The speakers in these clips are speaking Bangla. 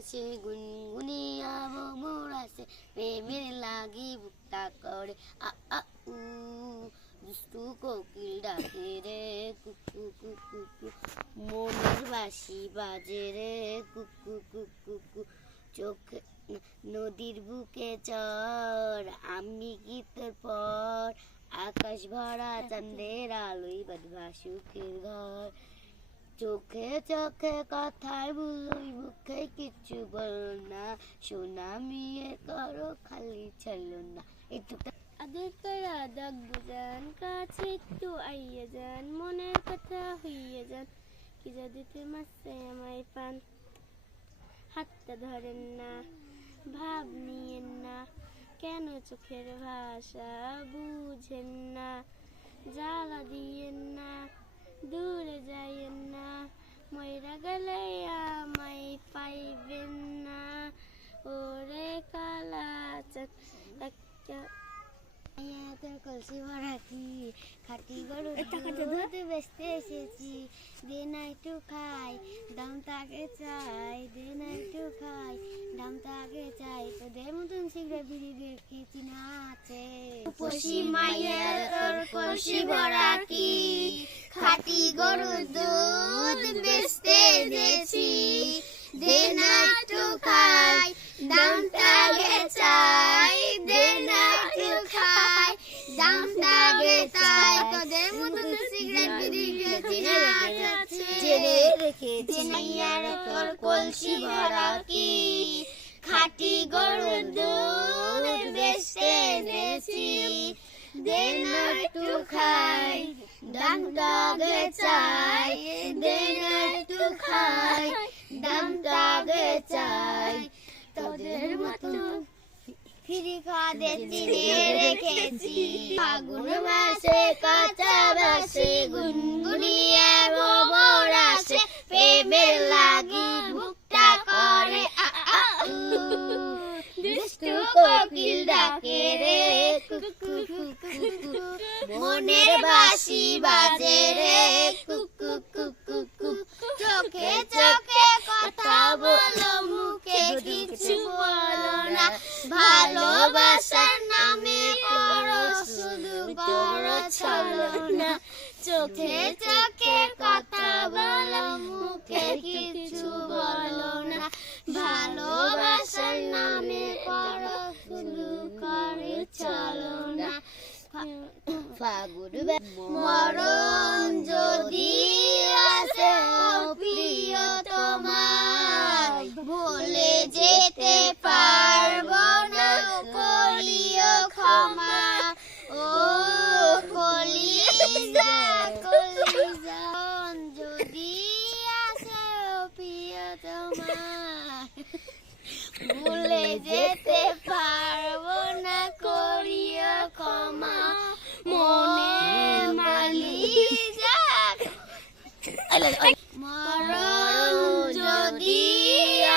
আসে গুনগুনিয়া ভ্রমর আসে প্রেমের লাগি বুকটা করে আ আ উ দুষ্টু কোকিল ডাকে রে কুকু কুকু কু মনের বাঁশি বাজে রে কুকু কুকু কু চোখে নদীর বুকে চর আমি কি তোর পর আকাশ ভরা চাঁদের আলোয় বাঁধবা সুখের ঘর চোখে চোখে কথায় বলই মুখে কিছু বল না সোনা মিয়ে করো খালি চলো না একটুটা আদর করা দাগ বুঝান কাছে একটু আইয়ে যান মনের কথা হইয়ে যান কি যদি মাসে আমায় পান হাতটা ধরেন না ভাব নিয়েন না কেন চোখের ভাষা বুঝেন না জ্বালা দিয়েন না দূরে যাইয়েন না ময়রা গেলে আমায় পাইবেন না ওরে কালা কলসি ভরা কি খাটি গরু দুধ বেচতে এসেছি দে না একটু খাই দাম তাকে চাই দে না একটু খাই দাম তাকে চাই তোদের মতন শীঘ্র বিড়ি দেখেছি না আছে মাইয়ের তোর কলসি ভরা কি খাটি গরু দুধ বেচতে এসেছি দে না একটু খাই দাম তাকে চাই দে না একটু খাই দাম তাকে চাই তোদের মতন সিগারেট বিড়ি খেয়েছি না আছে জেনে রেখেছি মাইয়ার তোর কলসি ভরা কি খাটি গরু দুধ বেচতে এনেছি দে না একটু খাই দাম তাকে চাই দে না একটু খাই দাম তাকে চাই তোদের মতন ফিরি খাদে চিনে রেখেছি ফাগুন মাসে কাঁচা বাসে গুনগুনিয়ে ভ্রমর আসে প্রেমের লাগি বুকটা করে আ আ উ দুষ্টু কোকিল ডাকে রে কুকু কুকু মনের বাঁশি বাজে রে কুকু কুকু কু চোখে চোখে কথা বলো মুখে কিছু বলো না ভালোবাসার নামে করো শুধু করো ছলনা চোখে চোখে কথা বলো মুখে কিছু বলো না ভালোবাসার নামে করো শুধু করে ছলনা ফাগুন মরণ যদি আসে প্রিয় তোমায় ভুলে যেতে পারবো না করিও ক্ষমা ও কলিজা কলিজা যদি আসে প্রিয় তোমায় ভুলে যেতে পারবো না করিও ক্ষমা মনে মালিক মরণ যদি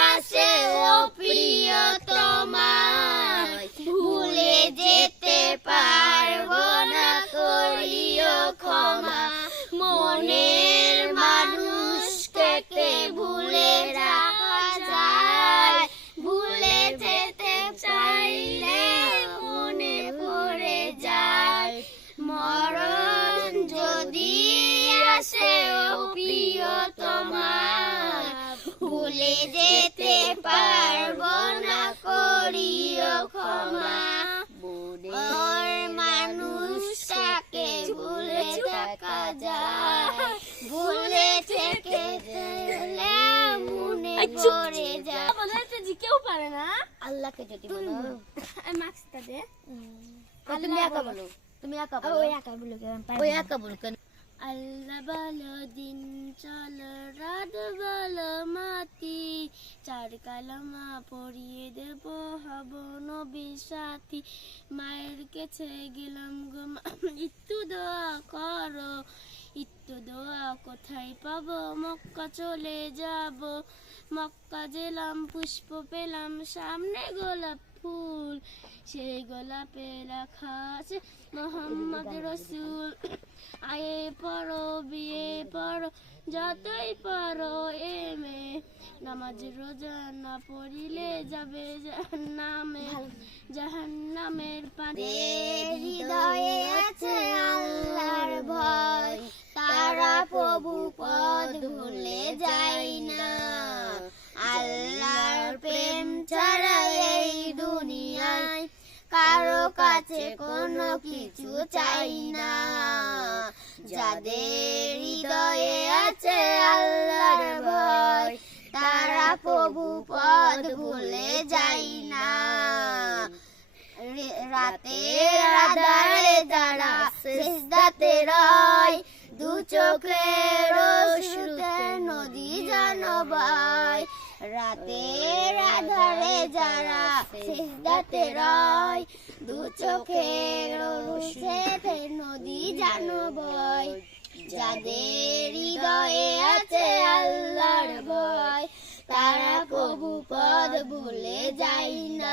আসে ও প্রিয়তমা ভুলে যেতে পারবো না করিও ক্ষমা মনের মানুষকে কে ভুলে রাখা যায় ভুলে যেতে চাইলে মনে পড়ে যায় মরণ যদি আসে ও প্রিয়তমা ভুলে যেতে পারবো না করিও ক্ষমা ওর মানুষটাকে ভুলে থাকা যায় ভুলে থেকে গেলে মনে পড়ে যায় কেউ পারে না আল্লাহকে যদি বলো মাস্কটা দে তুমি একা বলো তুমি একা বলো ওই একা বলো ওই একা বলো কেন আল্লাহ বলো দিন চল রাত বলো মাতি চার কালামা পড়িয়ে দেব হব নবী সাথী মায়ের কাছে গেলাম গো একটু দোয়া করো একটু দোয়া কোথায় পাবো মক্কা চলে যাব মক্কা গেলাম পুষ্প পেলাম সামনে গোলাপ ফুল, সেই গোলাপে লেখা আছে মোহাম্মদ রসুল। আয়ে পড়ো বিয়ে পড়ো যতই পড়ো এমে, নামাজ রোজা না পড়িলে যাবে জাহান্নামে, জাহান্নামের পানে। হৃদয়ে আছে আল্লাহর ভয়, তারা প্রভু পদ ভুলে যায় না। আল্লাহর প্রেম ছাড়া এই দুনিয়ায় কারো কাছে কোনো কিছু চাই না। যাদের হৃদয়ে আছে আল্লাহর ভয়, তারা প্রভু পদ ভুলে যায় না। রাতের আঁধারে যারা সিজদাতে রয়, দু চোখের অশ্রুতে নদী যেন বয়। রাতের আঁধারে যারা সিজদাতে রয়, দু চোখের অশ্রুতে নদী যেন বয়। যাদের হৃদয়ে আছে আল্লাহর ভয়, তারা প্রভু পদ ভুলে যায় না।